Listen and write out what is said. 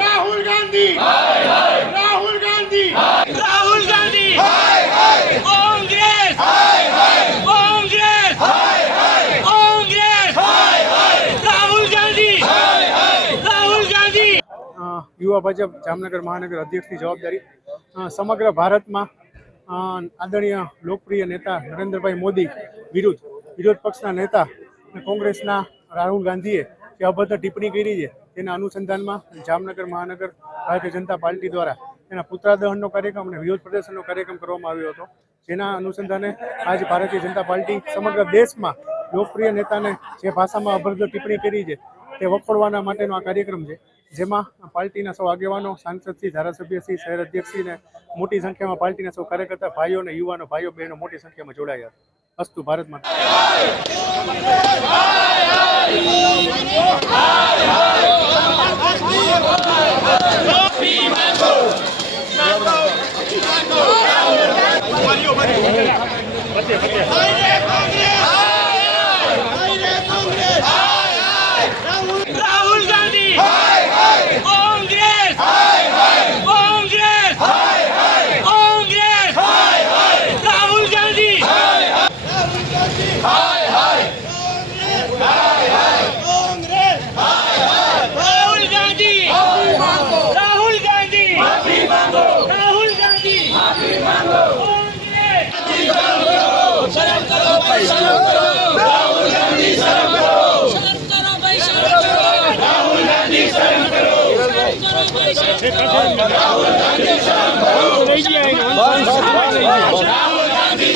राहुल गांधी राहुल गांधी राहुल गांधी कांग्रेस कांग्रेस कांग्रेस राहुल गांधी राहुल गांधी। युवा भाजप जामनगर महानगर अध्यक्ष की जवाबदारी समग्र भारत में आदरणीय लोकप्रिय नेता नरेन्द्रभाई मोदी विरोध पक्षना नेता कांग्रेसना राहुल गांधीए जे अभद्र टिप्पणी करी है तेना अनुसंधान में जामनगर महानगर भारतीय जनता पार्टी द्वारा तेना पुतळा दहनનો कार्यक्रम और विरोध प्रदर्शनનો कार्यक्रम કરવામાં આવ્યો હતો। જેના अनुसंधाने आज भारतीय जनता पार्टी समग्र देश में लोकप्रिय नेता ने जे भाषा में अभद्र टिप्पणी करी है ते वखोड़वाना माटेनो आ कार्यक्रम है, जेमां पार्टीना सौ आगेवानो सांसदश्री धारासभ्यश्री शहर अध्यक्षश्री ने मोटी संख्या में पार्टीना सौ कार्यकर्ता भाईओ ने युवानो भाईओ बहनों मोटी संख्या में जोड़ाया। अस्तु भारत माता। राहुल गांधी कांग्रेस कांग्रेस कांग्रेस राहुल गांधी राहुल गांधी राहुल गांधी राहुल गांधी शर्म करो भाई शर्म करो राहुल गांधी शर्म करो शर्म करो भाई शर्म करो राहुल गांधी शर्म करो राहुल गांधी शर्म करो राहुल गांधी